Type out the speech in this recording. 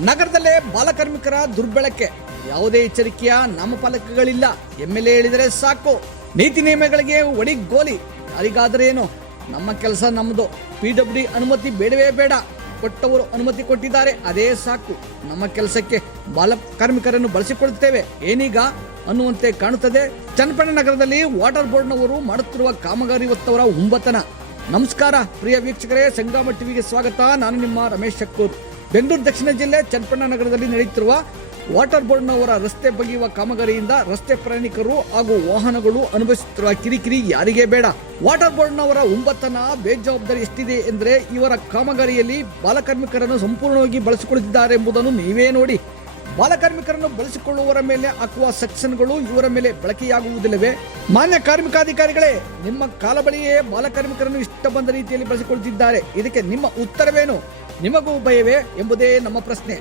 ನಗರದಲ್ಲೇ ಬಾಲಕಾರ್ಮಿಕರ ದುರ್ಬಳಕೆ. ಯಾವುದೇ ಎಚ್ಚರಿಕೆಯ ನಾಮಫಲಕಗಳಿಲ್ಲ ಎಂಎಲ್ಎ ಹೇಳಿದರೆ ಸಾಕು. ನೀತಿ ನಿಯಮಗಳಿಗೆ ಒಡಿಗೋಲಿ. ಏನು? ನಮ್ಮ ಕೆಲಸ ನಮ್ಮದು. ಪಿಡಬ್ಲ್ಯೂ ಅನುಮತಿ ಬೇಡವೇ ಬೇಡ. ಕೊಟ್ಟವರು ಅನುಮತಿ ಕೊಟ್ಟಿದ್ದಾರೆ. ಅದೇ ಸಾಕು. ನಮ್ಮ ಕೆಲಸಕ್ಕೆ ಬಾಲ ಕಾರ್ಮಿಕರನ್ನು ಬಳಸಿಕೊಳ್ಳುತ್ತೇವೆ. ಏನೀಗ? ಅನ್ನುವಂತೆ ಕಾಣುತ್ತದೆ. ಚನ್ನಪಟ್ಟಣ ನಗರದಲ್ಲಿ ವಾಟರ್ ಬೋರ್ಡ್ನವರು ಮಾಡುತ್ತಿರುವ ಕಾಮಗಾರಿ ಒತ್ತವರ ಉಂಬತನ ನಮಸ್ಕಾರ. ಪ್ರಿಯ ವೀಕ್ಷಕರೇ, ಸಂಗಮ ಟಿವಿಗೆ ಸ್ವಾಗತ. ನಾನು ನಿಮ್ಮ ರಮೇಶ್ ಶಕ್ಕೂರ್ ಬೆಂಗಳೂರು ದಕ್ಷಿಣ ಜಿಲ್ಲೆ ಚನ್ನಪಣ್ಣ ನಗರದಲ್ಲಿ ನಡೆಯುತ್ತಿರುವ ವಾಟರ್ ಬೋರ್ಡ್ನವರ ರಸ್ತೆ ಬಗೆಯುವ ಕಾಮಗಾರಿಯಿಂದ ರಸ್ತೆ ಪ್ರಯಾಣಿಕರು ಹಾಗೂ ವಾಹನಗಳು ಅನುಭವಿಸುತ್ತಿರುವ ಕಿರಿಕಿರಿ ಯಾರಿಗೆ ಬೇಡ. ವಾಟರ್ ಬೋರ್ಡ್ನವರ ಒಂಬತ್ತನ ಬೇಜವಾಬ್ದಾರಿ ಎಷ್ಟಿದೆ ಎಂದರೆ ಇವರ ಕಾಮಗಾರಿಯಲ್ಲಿ ಬಾಲಕಾರ್ಮಿಕರನ್ನು ಸಂಪೂರ್ಣವಾಗಿ ಬಳಸಿಕೊಳ್ಳುತ್ತಿದ್ದಾರೆ ಎಂಬುದನ್ನು ನೀವೇ ನೋಡಿ. ಬಾಲಕಾರ್ಮಿಕರನ್ನು ಬಳಸಿಕೊಳ್ಳುವವರ ಮೇಲೆ ಹಾಕುವ ಸೆಕ್ಷನ್ಗಳು ಇವರ ಮೇಲೆ ಬಳಕೆಯಾಗುವುದಿಲ್ಲವೇ? ಮಾನ್ಯ ಕಾರ್ಮಿಕಾಧಿಕಾರಿಗಳೇ, ನಿಮ್ಮ ಕಾಲ ಬಳಿಯೇ ಬಾಲಕಾರ್ಮಿಕರನ್ನು ಇಷ್ಟ ಬಂದ ರೀತಿಯಲ್ಲಿ ಬಳಸಿಕೊಳ್ಳುತ್ತಿದ್ದಾರೆ. ಇದಕ್ಕೆ ನಿಮ್ಮ ಉತ್ತರವೇನು? ನಿಮಗೂ ಭಯವೇ ಎಂಬುದೇ ನಮ್ಮ ಪ್ರಶ್ನೆ.